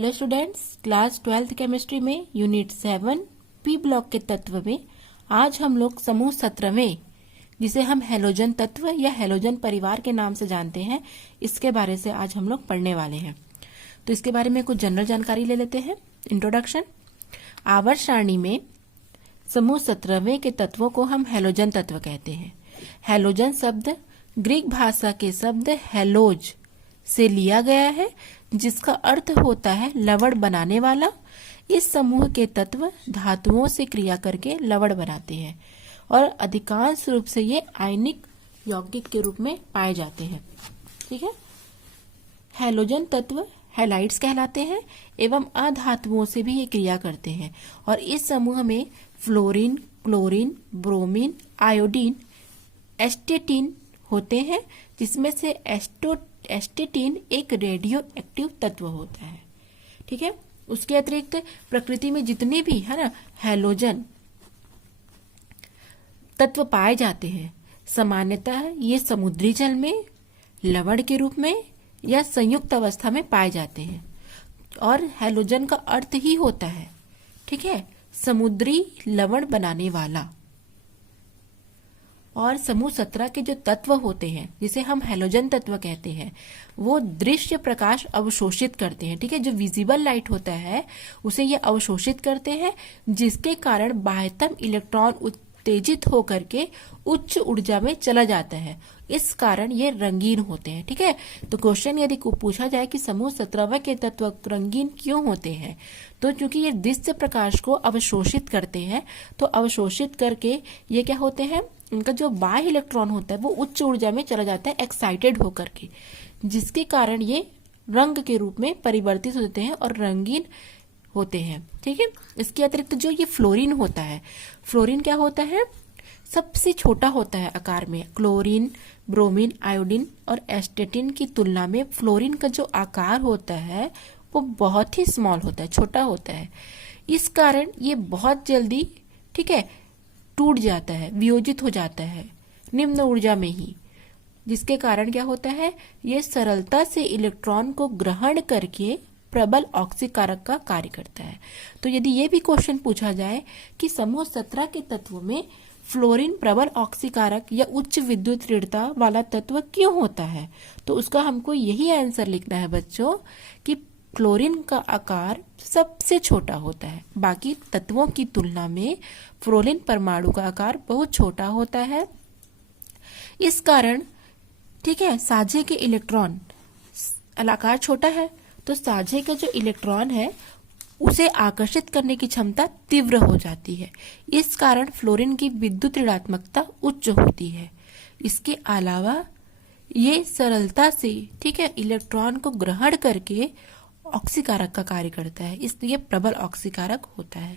Hello students, class 12th chemistry में unit 7 P block के तत्व में आज हम लोग समूह 17वें, जिसे हम हैलोजन तत्व या हैलोजन परिवार के नाम से जानते हैं, इसके बारे से आज हम लोग पढ़ने वाले हैं। तो इसके बारे में कुछ जनरल जानकारी ले लेते हैं। इंट्रोडक्शन। आवर्त सारणी में समूह 17वें के तत्वों को हम हैलोजन तत्व कहते हैं। हैलोजन शब्द ग्रीक भाषा के शब्द हैलोज से लिया गया है, जिसका अर्थ होता है लवण बनाने वाला। इस समूह के तत्व धातुओं से क्रिया करके लवण बनाते हैं और अधिकांश रूप से ये आयनिक यौगिक के रूप में पाए जाते हैं। ठीक है। हैलोजन तत्व हैलाइड्स कहलाते हैं एवं अधातुओं से भी ये क्रिया करते हैं और इस समूह में फ्लोरीन, क्लोरीन, ब्रोमीन, आयोडीन, एस्टेटीन होते हैं, जिसमें से एस्टेटीन एक रेडियो एक्टिव तत्व होता है। ठीक है। उसके अतिरिक्त प्रकृति में जितने भी है ना हैलोजन तत्व पाए जाते हैं, सामान्यतः ये समुद्री जल में लवण के रूप में या संयुक्त अवस्था में पाए जाते हैं और हैलोजन का अर्थ ही होता है, ठीक है, समुद्री लवण बनाने वाला। और समूह 17 के जो तत्व होते हैं, जिसे हम हैलोजन तत्व कहते हैं, वो दृश्य प्रकाश अवशोषित करते हैं। ठीक है। जो विजिबल लाइट होता है उसे ये अवशोषित करते हैं, जिसके कारण बाह्यतम इलेक्ट्रॉन उत्तेजित होकर के उच्च ऊर्जा में चला जाता है। इस कारण ये रंगीन होते हैं। ठीक है। तो क्वेश्चन यदि पूछा जाए कि समूह 17 के तत्व रंगीन क्यों होते हैं, तो चूंकि ये दृश्य प्रकाश को अवशोषित करते हैं, तो अवशोषित करके ये क्या होते हैं, उनका जो बाह्य इलेक्ट्रॉन होता है वो उच्च ऊर्जा में चला जाता है एक्साइटेड होकर के, जिसके कारण ये रंग के रूप में परिवर्तित होते हैं और रंगीन होते हैं। ठीक है। इसके अतिरिक्त जो ये फ्लोरीन होता है, फ्लोरीन क्या होता है, सबसे छोटा होता है आकार में। क्लोरीन, ब्रोमीन, आयोडीन और एस्टेटीन की तुलना में फ्लोरीन का जो आकार होता है वो बहुत ही स्मॉल होता है, छोटा होता है। इस कारण ये बहुत जल्दी, ठीक है, टूट जाता है, वियोजित हो जाता है निम्न ऊर्जा में ही, जिसके कारण क्या होता है, ये सरलता से इलेक्ट्रॉन को ग्रहण करके प्रबल ऑक्सीकारक का कार्य करता है। तो यदि ये भी क्वेश्चन पूछा जाए कि समूह 17 के तत्वों में फ्लोरीन प्रबल ऑक्सीकारक या उच्च विद्युत दृढ़ता वाला तत्व क्यों होता है, तो उसका हमको यही आंसर लिखना है बच्चों कि फ्लोरीन का आकार सबसे छोटा होता है। बाकी तत्वों की तुलना में फ्लोरीन परमाणु का आकार बहुत छोटा होता है। इस कारण, ठीक है, साझे के इलेक्ट्रॉन आकार छोटा है तो साझे का जो इलेक्ट्रॉन है उसे आकर्षित करने की क्षमता तीव्र हो जाती है। इस कारण फ्लोरीन की विद्युत ऋणात्मकता उच्च होती है। इसके अलावा ये सरलता से, ठीक है, इलेक्ट्रॉन को ग्रहण करके ऑक्सीकारक का कार्य करता है, इसलिए प्रबल ऑक्सीकारक होता है।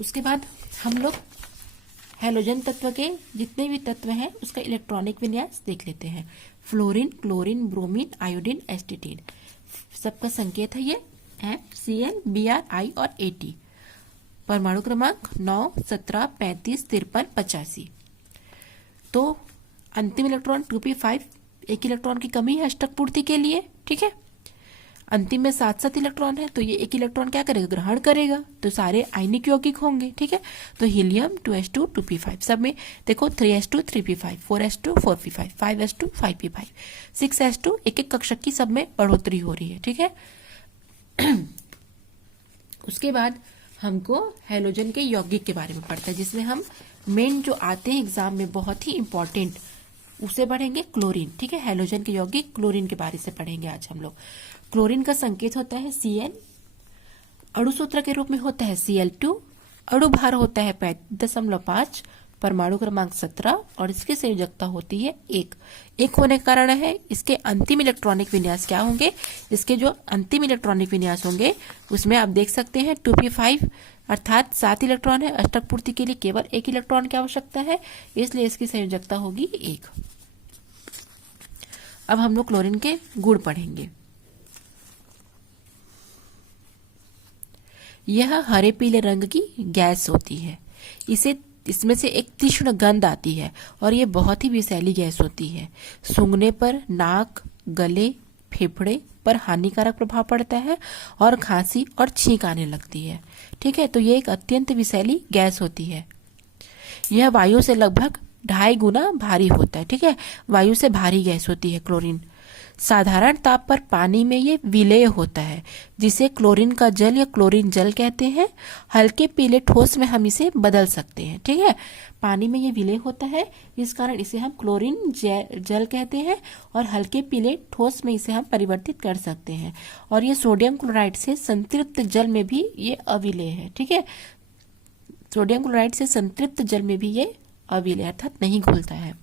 उसके बाद हम लोग हैलोजन तत्व के जितने भी तत्व हैं उसका इलेक्ट्रॉनिक विन्यास देख लेते हैं। फ्लोरीन, क्लोरीन, ब्रोमीन, आयोडीन, एस्टेटीन, सबका संकेत है ये FCl, Br, I और At। परमाणु क्रमांक 9, 17, 35, 53, 85। तो अंतिम इलेक्ट्रॉन 2p5, एक इलेक्ट्रॉन की कमी है अष्टक पूर्ति के लिए। ठीक है। अंतिम में 7 इलेक्ट्रॉन है, तो ये एक इलेक्ट्रॉन क्या करेगा, ग्रहण करेगा, तो सारे आयनिक यौगिक होंगे। ठीक है। तो हीलियम 2s2 2p5, सब में देखो 3s2 3p5, 4s2 4p5, 5s2 5p5, 6s2, एक एक कक्षक की सब में बढ़ोतरी हो रही है। ठीक है। उसके बाद हमको हैलोजन के यौगिक के बारे में पढ़ता है, जिसमें हम मेन जो आते हैं एग्जाम में बहुत ही इंपॉर्टेंट, उसे पढ़ेंगे क्लोरीन। ठीक है। हैलोजन के यौगिक क्लोरीन के बारे से पढ़ेंगे आज हम लोग। क्लोरीन का संकेत होता है Cl, अणु सूत्र के रूप में होता है Cl2, अणु भार होता है 5.5, परमाणु क्रमांक 17 और इसकी संयोजकता होती है 1। एक होने का कारण है इसके अंतिम इलेक्ट्रॉनिक विन्यास क्या होंगे, इसके जो अंतिम इलेक्ट्रॉनिक विन्यास होंगे उसमें आप देख सकते हैं 2p5 अर्थात 7 इलेक्ट्रॉन है। अष्टक पूर्ति के लिए केवल 1 इलेक्ट्रॉन की आवश्यकता है, इसलिए इसकी संयोजकता होगी 1। अब हम लोग क्लोरीन के गुण पढ़ेंगे। यह हरे पीले रंग की गैस होती है। इसमें से एक तीक्ष्ण गंध आती है और ये बहुत ही विषैली गैस होती है। सूंघने पर नाक, गले, फेफड़े पर हानिकारक प्रभाव पड़ता है और खांसी और छींक आने लगती है। ठीक है, तो ये एक अत्यंत विषैली गैस होती है। यह वायु से लगभग 2.5 गुना भारी होता है। ठीक है, वायु से भारी गैस होती है क्लोरीन। साधारण ताप पर पानी में ये विलेय होता है, जिसे क्लोरीन का जल या क्लोरीन जल कहते हैं। हल्के पीले ठोस में हम इसे बदल सकते हैं। ठीक है, पानी में ये विलेय होता है, इस कारण इसे हम क्लोरीन जल कहते हैं, और हल्के पीले ठोस में इसे हम परिवर्तित कर सकते हैं। और ये सोडियम क्लोराइड से संतृप्त जल में भी ये अविलेय है। ठीक है, सोडियम क्लोराइड से संतृप्त जल में भी ये अविलेय अर्थात नहीं घुलता है।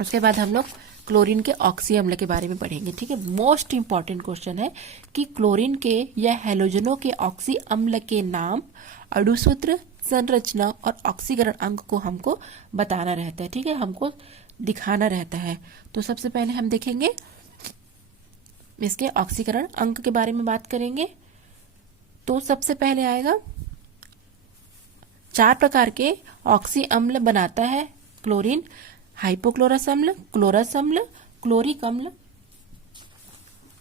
उसके बाद हम लोग क्लोरीन के ऑक्सी अम्ल के बारे में पढ़ेंगे। ठीक है, मोस्ट इंपॉर्टेंट क्वेश्चन है कि क्लोरीन के या हैलोजनों के ऑक्सी अम्ल के नाम, अणुसूत्र, संरचना और ऑक्सीकरण अंक को हमको बताना रहता है। ठीक है, हमको दिखाना रहता है। तो सबसे पहले हम देखेंगे इसके ऑक्सीकरण अंक के बारे में बात करेंगे। तो सबसे पहले आएगा 4 प्रकार के ऑक्सी अम्ल बनाता है क्लोरीन: हाइपोक्लोरस अम्ल, क्लोरस अम्ल, क्लोरिक अम्ल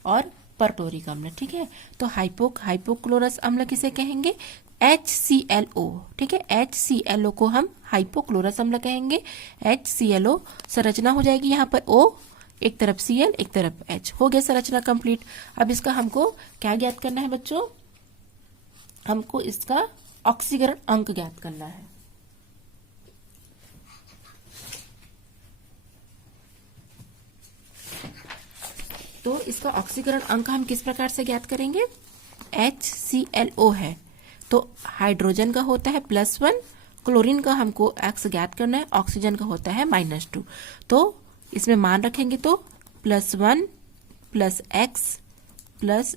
और परक्लोरिक अम्ल। ठीक है, तो हाइपोक्लोरस अम्ल किसे कहेंगे? HClO। ठीक है, HClO को हम हाइपोक्लोरस अम्ल कहेंगे। HClO संरचना हो जाएगी यहाँ पर O, एक तरफ Cl एक तरफ H। हो गया संरचना कंप्लीट। अब इसका हमको क्या ज्ञात करना है बच्चों? हमको इसका ऑक्सीकरण अंक ज्ञात करना है। तो इसका ऑक्सीकरण अंक हम किस प्रकार से ज्ञात करेंगे? HClO है तो हाइड्रोजन का होता है +1, क्लोरीन का हमको x ज्ञात करना है, ऑक्सीजन का होता है -2। तो इसमें मान रखेंगे तो +1 + x प्लस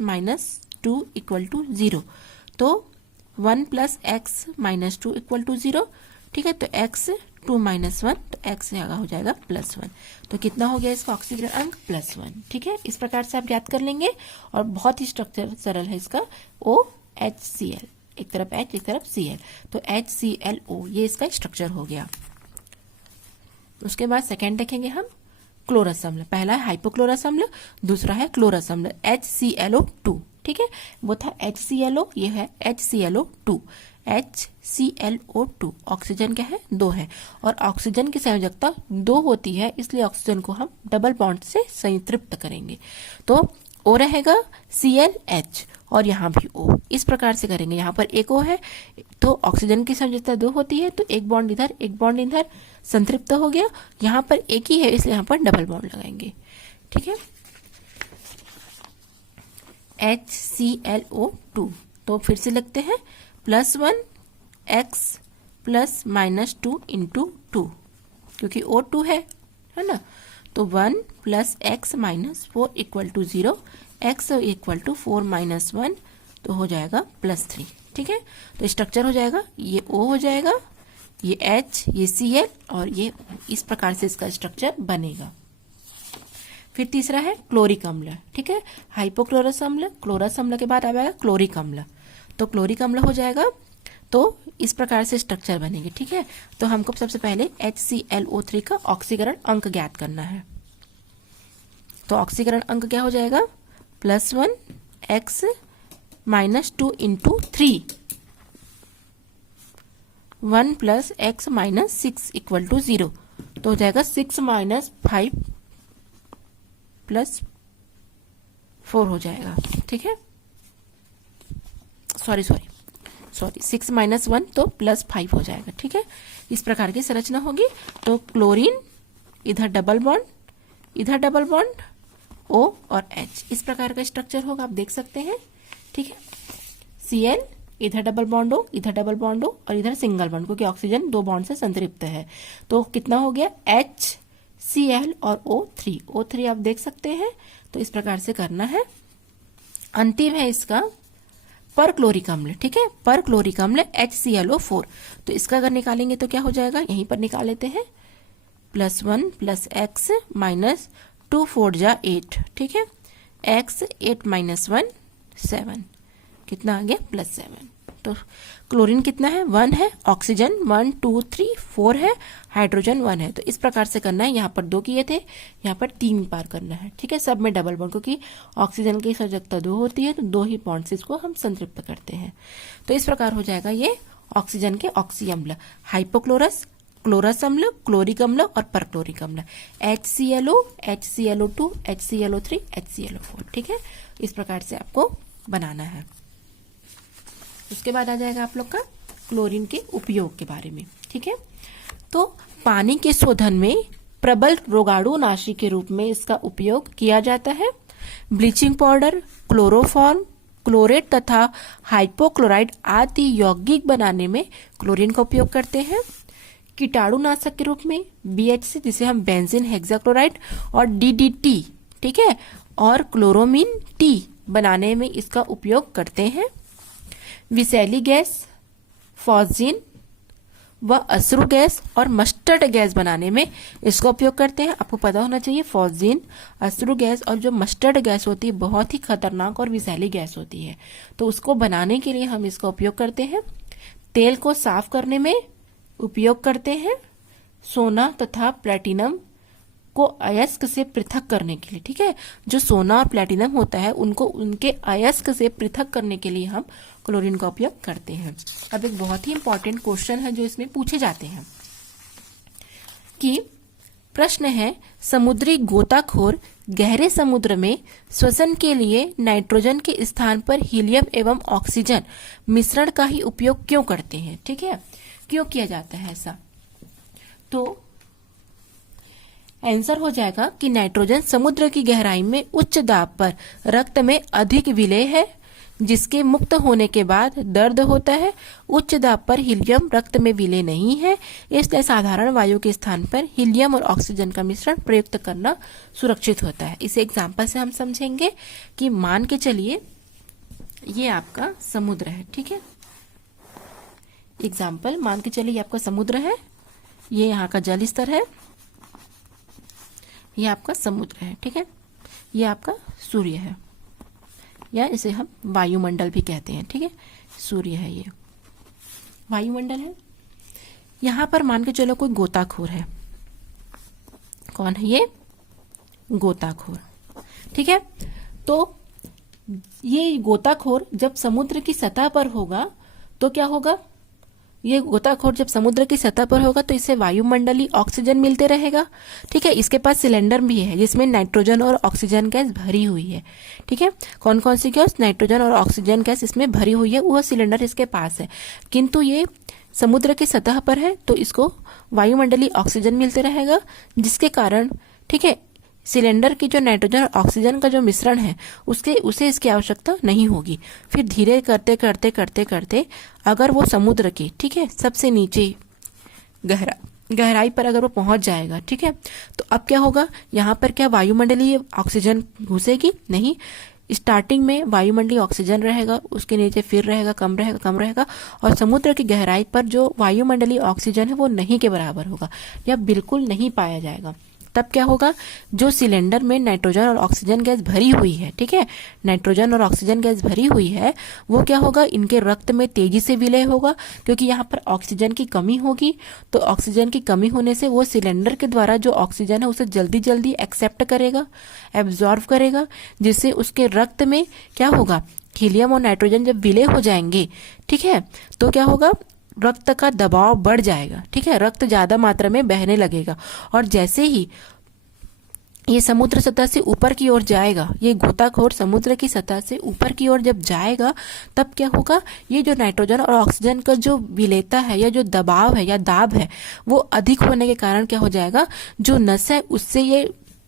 -2 = 0। तो 1 + x -2 = 0। ठीक है, तो x 2 - 1 तो x यहाँ हो जाएगा +1। तो कितना हो गया इसका ऑक्सीकरण अंक? +1। ठीक है, इस प्रकार से आप ज्ञात कर लेंगे। और बहुत ही स्ट्रक्चर सरल है इसका। OHCl, एक तरफ H एक तरफ Cl, तो HClO ये इसका स्ट्रक्चर हो गया। उसके बाद सेकेंड देखेंगे हम क्लोरस अम्ल। पहला है हाइपोक्लोरस अम्ल, दूसरा है क्लोरस अम्ल HClO2। ठीक है, वो था HClO, ये है HClO2। HClO2 ऑक्सीजन क्या है? 2 है, और ऑक्सीजन की संयोजकता 2 होती है, इसलिए ऑक्सीजन को हम डबल बॉन्ड से संतृप्त करेंगे। तो O रहेगा ClH और यहाँ भी O। इस प्रकार से करेंगे। यहाँ पर एक O है तो ऑक्सीजन की संयोजकता 2 होती है, तो एक बॉन्ड इधर एक बॉन्ड इधर, संतृप्त हो गया। यहाँ पर एक ही है इसलिए यहाँ पर डबल बॉन्ड लगाएंगे। ठीक है, HClO2। तो फिर से लिखते हैं +1 x + -2 × 2, क्योंकि O2 है ना। तो 1 + x - 4 = 0, x = 4 - 1 तो हो जाएगा +3। ठीक है, तो स्ट्रक्चर हो जाएगा, ये O हो जाएगा, ये H, ये Cl और ये O। इस प्रकार से इसका स्ट्रक्चर बनेगा। फिर तीसरा है क्लोरिक अम्ल। ठीक है, हाइपोक्लोरस अम्ल, क्लोरस अम्ल के बाद आएगा क्लोरिक अम्ल। तो क्लोरिक अम्ल हो जाएगा, तो इस प्रकार से स्ट्रक्चर बनेंगे। ठीक है, तो हमको सबसे पहले HClO3 का ऑक्सीकरण अंक ज्ञात करना है। तो ऑक्सीकरण अंक क्या हो जाएगा? +1 x - 2 × 3, 1 + x - 6 = 0। तो हो जाएगा 6 - 5 + 4 हो जाएगा। ठीक है, सॉरी 6 - 1 तो +5 हो जाएगा। ठीक है, इस प्रकार की संरचना होगी। तो क्लोरीन इधर डबल बॉन्ड, इधर डबल बॉन्ड, O और H, इस प्रकार का स्ट्रक्चर होगा, आप देख सकते हैं। ठीक है, Cl इधर डबल बॉन्ड O, इधर डबल बॉन्ड O और इधर सिंगल बॉन्ड, क्योंकि ऑक्सीजन 2 बॉन्ड से संतृप्त है। तो कितना हो गया? HCl और O3 आप देख सकते हैं। तो इस प्रकार से करना है। अंतिम है इसका परक्लोरिक अम्ल। ठीक है, परक्लोरिक अम्ल HClO4। तो इसका अगर निकालेंगे तो क्या हो जाएगा? यहीं पर निकाल लेते हैं। +1 + x - 2 4 = 8। ठीक है, x 8 - 1 7, कितना आ गया? +7। तो क्लोरीन कितना है, 1 है, ऑक्सीजन 1 2 3 4 है, हाइड्रोजन 1 है। तो इस प्रकार से करना है। यहाँ पर 2 किए थे, यहाँ पर 3 बार करना है, ठीक है। सब में डबल बॉन्ड, क्योंकि ऑक्सीजन की सजगता 2 होती है, तो 2 ही बॉन्ड से इसको हम संतृप्त करते हैं। तो इस प्रकार हो जाएगा ये ऑक्सीजन के ऑक्सी अम्ल, हाइपोक्लोरस, क्लोरस अम्ल, क्लोरिक अम्ल और परक्लोरिक अम्ल, HClO, HClO2, HClO3, HClO4, ठीक है। इस प्रकार से आपको बनाना है। उसके बाद आ जाएगा आप लोग का क्लोरीन के उपयोग के बारे में, ठीक है। तो पानी के शोधन में प्रबल रोगाणुनाशी के रूप में इसका उपयोग किया जाता है। ब्लीचिंग पाउडर, क्लोरोफॉर्म, क्लोरेट तथा हाइपोक्लोराइड आदि यौगिक बनाने में क्लोरीन का उपयोग करते हैं। कीटाणुनाशक के रूप में BHC, जिसे हम बेंजीन हेक्साक्लोराइड, और DDT, ठीक है, और क्लोरोमीन T बनाने में इसका उपयोग करते हैं। विषैली गैस, फॉस्जीन व अश्रु गैस और मस्टर्ड गैस बनाने में इसका उपयोग करते हैं। आपको पता होना चाहिए फॉस्जीन, अश्रु गैस और जो मस्टर्ड गैस होती है बहुत ही खतरनाक और विषैली गैस होती है, तो उसको बनाने के लिए हम इसका उपयोग करते हैं। तेल को साफ करने में उपयोग करते हैं। सोना तथा प्लेटिनम को अयस्क से पृथक करने के लिए, ठीक है, जो सोना और प्लेटिनम होता है उनको उनके अयस्क से पृथक करने के लिए हम क्लोरीन का उपयोग करते हैं। अब एक बहुत ही इंपॉर्टेंट क्वेश्चन है जो इसमें पूछे जाते हैं कि प्रश्न है, समुद्री गोताखोर गहरे समुद्र में श्वसन के लिए नाइट्रोजन के स्थान पर हीलियम एवं ऑक्सीजन मिश्रण का ही उपयोग क्यों करते हैं, ठीक है, क्यों किया जाता है ऐसा। तो आंसर हो जाएगा कि नाइट्रोजन समुद्र की गहराई में उच्च दाब पर रक्त में अधिक विलेय है, जिसके मुक्त होने के बाद दर्द होता है। उच्च दाब पर हीलियम रक्त में विलेय नहीं है, इसलिए साधारण वायु के स्थान पर हीलियम और ऑक्सीजन का मिश्रण प्रयुक्त करना सुरक्षित होता है। इसे एग्जाम्पल से हम समझेंगे कि मान के चलिए ये आपका समुद्र है, ठीक है। एग्जाम्पल, मान के चलिए आपका समुद्र है, ये यहाँ का जल स्तर है, ये आपका समुद्र है, ठीक है। ये आपका सूर्य है, या इसे हम वायुमंडल भी कहते हैं, ठीक है। सूर्य है, ये वायुमंडल है। यहाँ पर मान के चलो कोई गोताखोर है, कौन है ये, गोताखोर, ठीक है। तो ये गोताखोर जब समुद्र की सतह पर होगा तो क्या होगा, ये गोताखोर जब समुद्र की सतह पर होगा तो इसे वायुमंडलीय ऑक्सीजन मिलते रहेगा, ठीक है। इसके पास सिलेंडर भी है जिसमें नाइट्रोजन और ऑक्सीजन गैस भरी हुई है, ठीक है। कौन कौन सी गैस, नाइट्रोजन और ऑक्सीजन गैस इसमें भरी हुई है, वह सिलेंडर इसके पास है। किंतु ये समुद्र की सतह पर है तो इसको वायुमंडलीय ऑक्सीजन मिलते रहेगा, जिसके कारण, ठीक है, सिलेंडर की जो नाइट्रोजन और ऑक्सीजन का जो मिश्रण है उसे इसकी आवश्यकता नहीं होगी। फिर धीरे करते करते करते करते अगर वो समुद्र की, ठीक है, सबसे नीचे गहराई पर अगर वो पहुंच जाएगा, ठीक है, तो अब क्या होगा, यहाँ पर क्या वायुमंडलीय ऑक्सीजन घुसेगी, नहीं। स्टार्टिंग में वायुमंडलीय ऑक्सीजन रहेगा, उसके नीचे फिर रहेगा, कम रहेगा, कम रहेगा, और समुद्र की गहराई पर जो वायुमंडलीय ऑक्सीजन है वो नहीं के बराबर होगा या बिल्कुल नहीं पाया जाएगा। तब क्या होगा, जो सिलेंडर में नाइट्रोजन और ऑक्सीजन गैस भरी हुई है, ठीक है, नाइट्रोजन और ऑक्सीजन गैस भरी हुई है, वो क्या होगा, इनके रक्त में तेजी से विलय होगा, क्योंकि यहाँ पर ऑक्सीजन की कमी होगी। तो ऑक्सीजन की कमी होने से वो सिलेंडर के द्वारा जो ऑक्सीजन है उसे जल्दी जल्दी एक्सेप्ट करेगा, एब्जॉर्व करेगा, जिससे उसके रक्त में क्या होगा, हीलियम और नाइट्रोजन जब विलय हो जाएंगे, ठीक है, तो क्या होगा, रक्त का दबाव बढ़ जाएगा, ठीक है, रक्त ज्यादा मात्रा में बहने लगेगा। और जैसे ही ये समुद्र सतह से ऊपर की ओर जाएगा, ये गोताखोर समुद्र की सतह से ऊपर की ओर जब जाएगा, तब क्या होगा, ये जो नाइट्रोजन और ऑक्सीजन का जो विलेयता है या जो दबाव है या दाब है वो अधिक होने के कारण क्या हो जाएगा, जो नस है उससे ये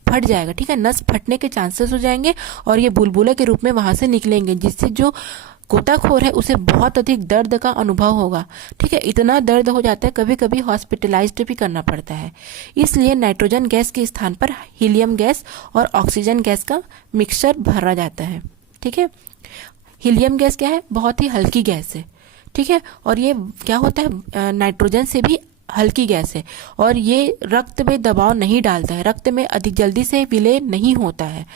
फट जाएगा, ठीक है, नस फटने के चांसेस हो जाएंगे और ये बुलबुले के रूप में वहां से निकलेंगे, जिससे जो गोताखोर है उसे बहुत अधिक दर्द का अनुभव होगा, ठीक है। इतना दर्द हो जाता है कभी कभी हॉस्पिटलाइज्ड भी करना पड़ता है। इसलिए नाइट्रोजन गैस के स्थान पर हीलियम गैस और ऑक्सीजन गैस का मिक्सचर भरा जाता है, ठीक है। हीलियम गैस क्या है, बहुत ही हल्की गैस है, ठीक है, और ये क्या होता है, नाइट्रोजन से भी हल्की गैस है और ये रक्त में दबाव नहीं डालता है, रक्त में अधिक जल्दी से विलय नहीं होता है,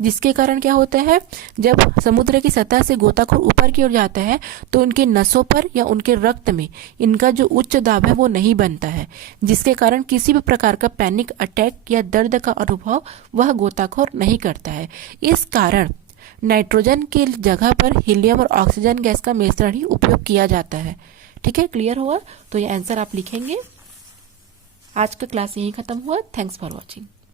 जिसके कारण क्या होता है, जब समुद्र की सतह से गोताखोर ऊपर की ओर जाता है तो उनके नसों पर या उनके रक्त में इनका जो उच्च दाब है वो नहीं बनता है, जिसके कारण किसी भी प्रकार का पैनिक अटैक या दर्द का अनुभव वह गोताखोर नहीं करता है। इस कारण नाइट्रोजन की जगह पर हीलियम और ऑक्सीजन गैस का मिश्रण ही उपयोग किया जाता है। ठीक है, क्लियर हुआ? तो ये आंसर आप लिखेंगे। आज का क्लास यहीं खत्म हुआ। Thanks for watching.